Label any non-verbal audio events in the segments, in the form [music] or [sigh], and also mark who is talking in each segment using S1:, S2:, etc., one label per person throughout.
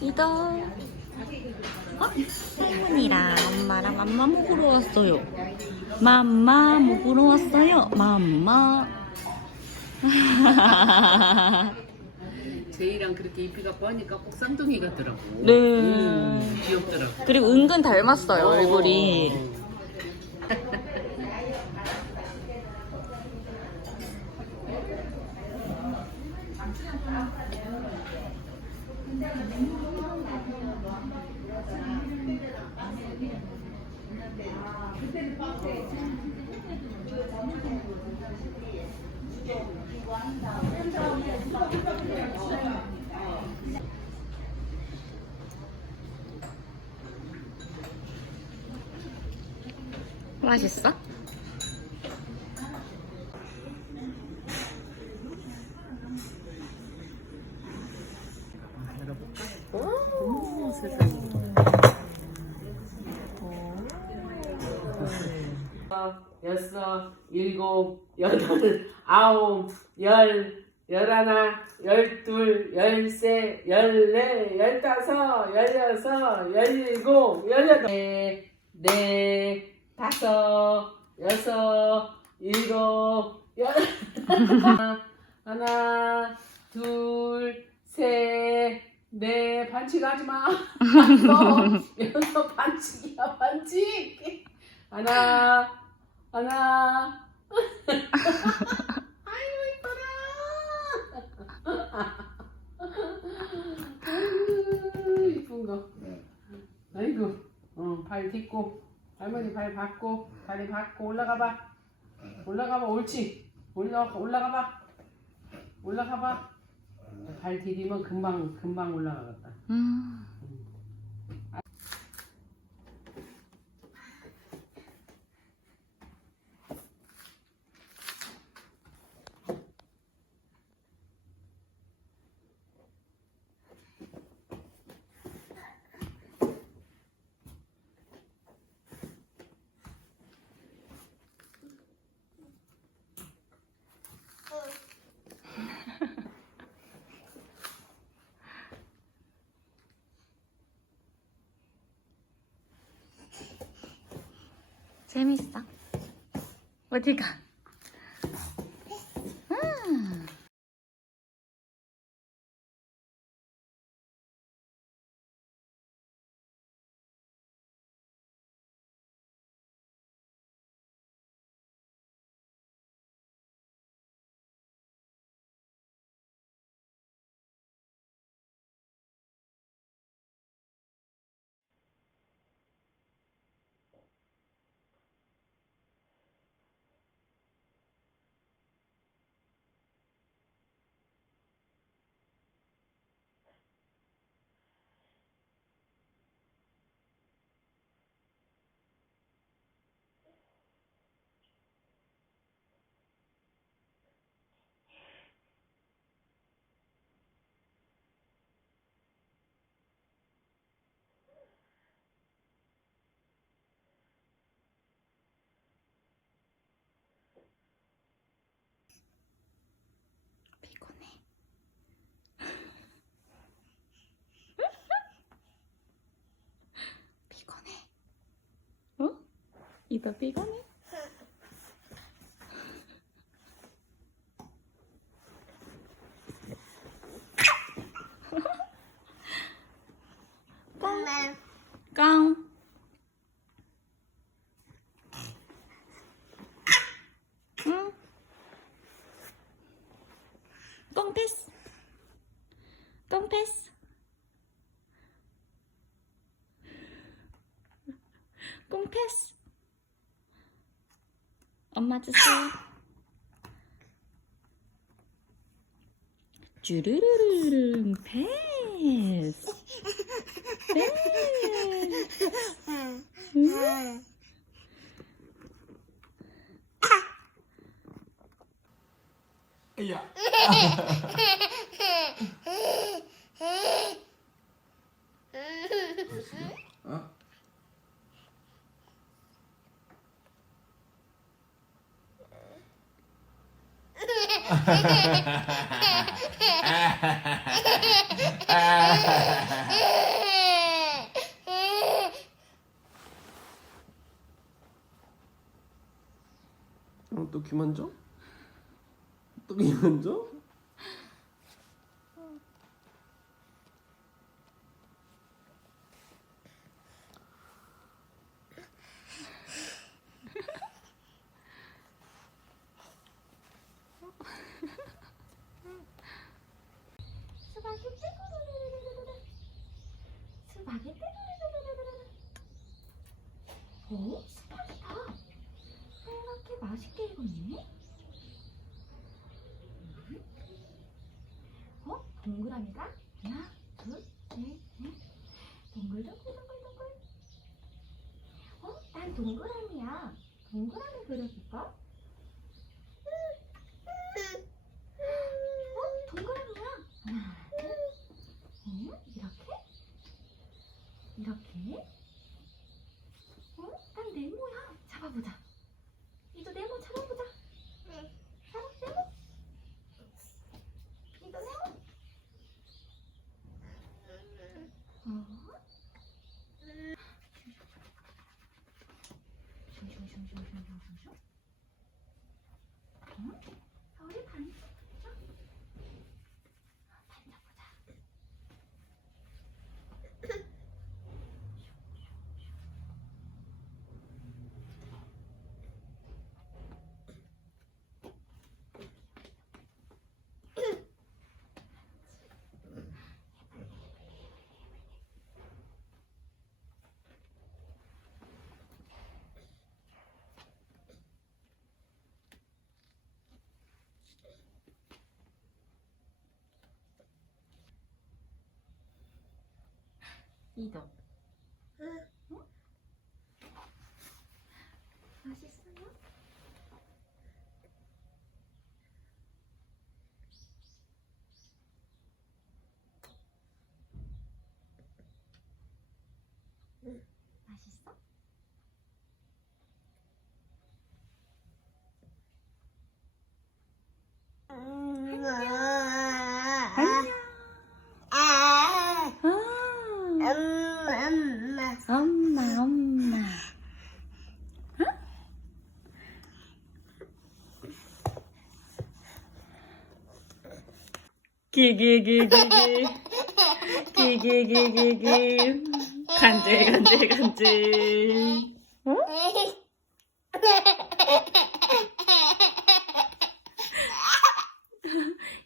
S1: 이도 어? 할머니랑 엄마랑 맘마 먹으러 왔어요. 맘마 먹으러 왔어요. 맘마. [laughs]
S2: 제이랑 그렇게 입이 갖고 하니까 꼭 쌍둥이 같더라고.
S1: 네.
S2: 음, 귀엽더라고.
S1: 그리고 은근 닮았어요 얼굴이. 맛있어?
S2: 오, 세상에. 여섯, 일곱, 여덟, 아홉, 열, 열하나, 열둘, 열세, 열네, 열다섯, 열여섯, 열일곱, 열여덟, 네, 네, 다섯, 여섯, 일곱, 열, [laughs] 하나, 둘, 셋, 넷, 반칙 하지 마. 다섯, [laughs] 여섯, 반칙이야, 반칙. 하나, 하나. [laughs] 아이고, 이뻐라. 아이고, 이쁜 거. 아이고, 어, 발 딛고, 할머니 발 받고, 다리 받고, 올라가 봐. 올라가 봐, 옳지. 올라가, 올라가 봐. 올라가 봐. 발 디디면 금방, 금방 올라가겠다.
S1: 음. 재밌어. 어디 가? 이봐 피곤해? 깡. 깡. 응? 똥 패스. 똥 패스. 똥 패스. 엄마 주세요. 주르르르 패스. 패스. 응?
S3: 야. [laughs] 어, 또귀 만져? 또귀 만져?
S1: 스파게티 스파게티 빨갛게 맛있게 익었네 음. 어? 동그라미가 하나 둘 셋 넷 동글동글동글동글 어? 난 동그라미야 동그라미 그려줄까? 어? 동그라미야 하나 둘 응? 이렇게? 이렇게? 어? 난 네모야. 잡아보자. 이도 네모 잡아보자. 잡아, 네모. 이도 네모. 어? 슝슝슝슝슝슝슝. 응? 우리 반짝반짝. 반짝보자. 이도. 응? 맛있어요? 맛있어? 아. 엄마, 엄마. 기기기기기. 기기기기기. 간질, 간질, 간질. 어?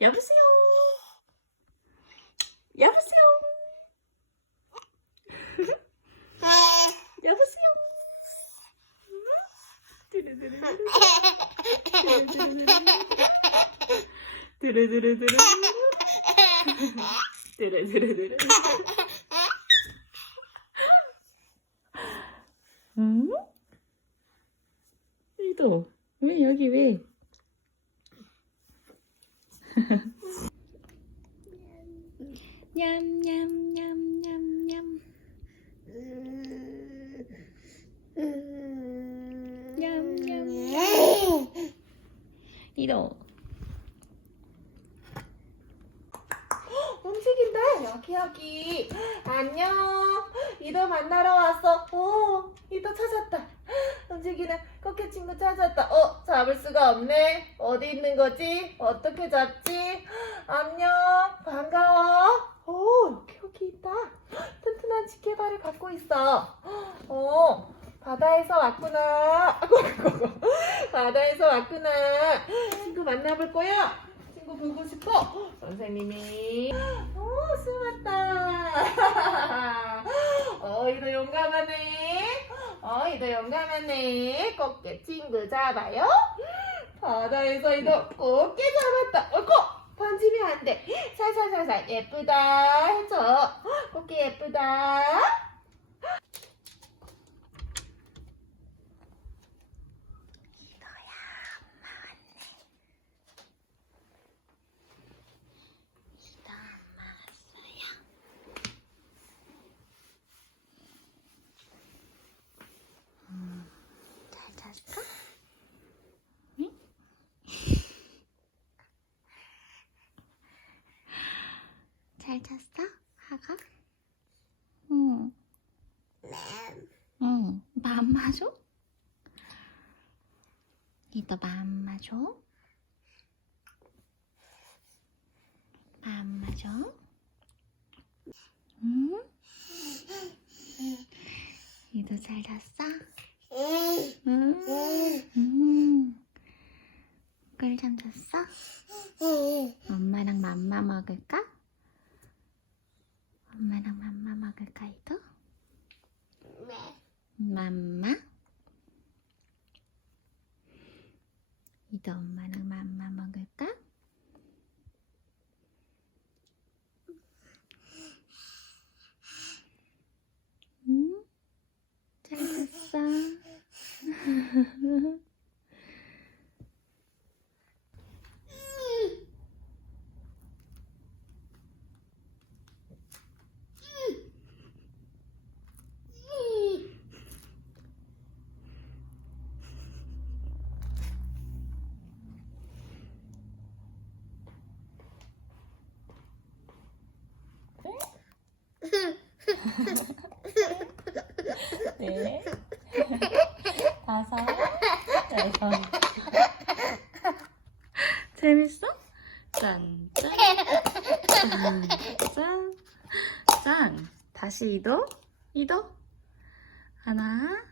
S1: 여보세요. 여보세요. 여보세요. 드르드르드르. 드르드르드르. 응? 이도 왜 여기 왜? 냠냠냠냠냠 냠냠 이도
S4: 움직인다 여기 여기 안녕 이도 만나러 왔어 오 이도 찾았다 움직이는 코끼 친구 찾았다 어 잡을 수가 없네 어디 있는 거지 어떻게 잡지 안녕 반가워 오 여기 여기 있다 튼튼한 지게발을 갖고 있어 어 바다에서 왔구나. [laughs] 바다에서 왔구나 친구 만나볼 거야 친구 보고 싶어 선생님이 오, 숨었다. 어이도 용감하네. 어이도 용감하네. 꽃게 친구 잡아요. 바다에서 이도 꽃게 잡았다. 어이구, 던지면 안 돼. 살살살살 예쁘다 해줘. 꽃게 예쁘다.
S1: 잘 잤어? 하가? 응. 네. 응. 맘마 줘? 이따 맘마 줘? 맘마 줘?
S5: 네. 다섯, 여섯. 재밌어? 짠, 짠. 짠, 짠. 짠. 다시 이도, 이도. 하나,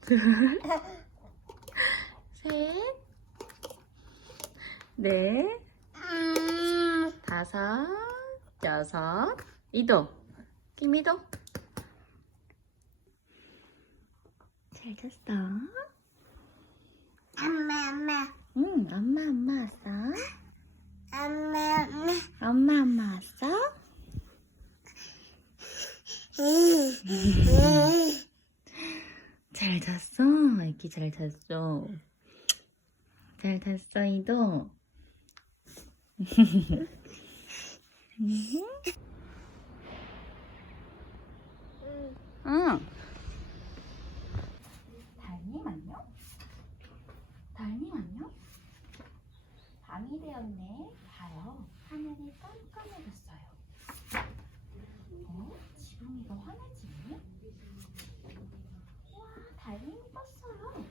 S5: 둘, 셋, 넷, 다섯, 여섯. 이도. 김이도.
S1: 잘 잤어? 엄마, 엄마. 응, 엄마, 엄마 왔어? 엄마, 엄마. 엄마, 엄마 왔어? 잘 잤어? 애기 잘 잤어. 잘 잤어, 이도? [laughs] 응. 달님 안녕? 달님 안녕? 밤이 되었네. 봐요. 하늘이 깜깜해졌어요. 어? 지붕이가 환해지네? 와, 달님이 떴어요.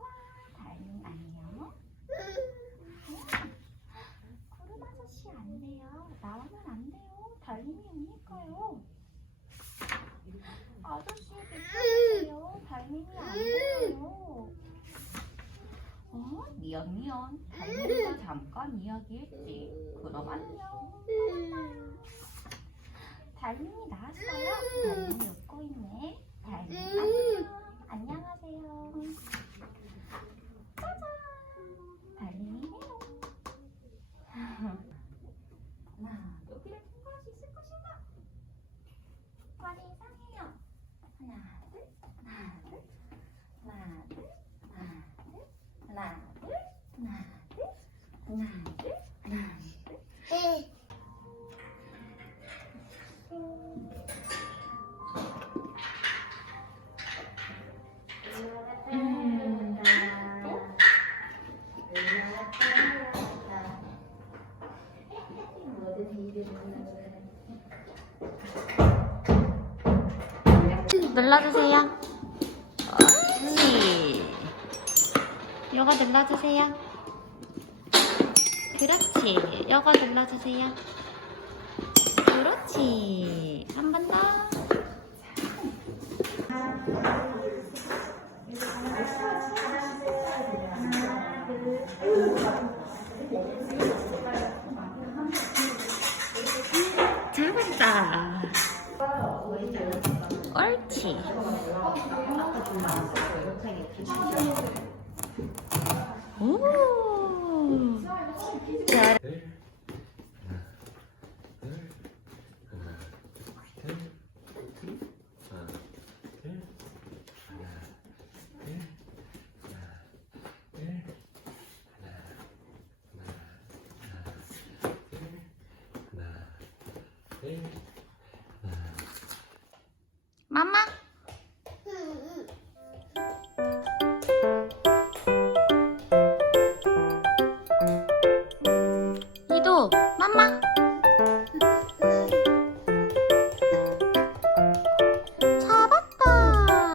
S1: 와, 달님 안녕? 어? 구름 아저씨 안 돼요. 나오면 안 돼요. 달님이 오니까요. 아저씨 괜찮으세요? 달님이 안 돼요. 어? 미안 미안. 달님과 잠깐 이야기했지. 그럼 안녕. 달님이 나왔어요. 달님이 웃고 있네. 달님 안녕. 안녕하세요. 눌러주세요. 옳지. 요거 눌러주세요. 그렇지. 요거 눌러주세요. 그렇지. 한 번 더.
S3: 하나, 둘,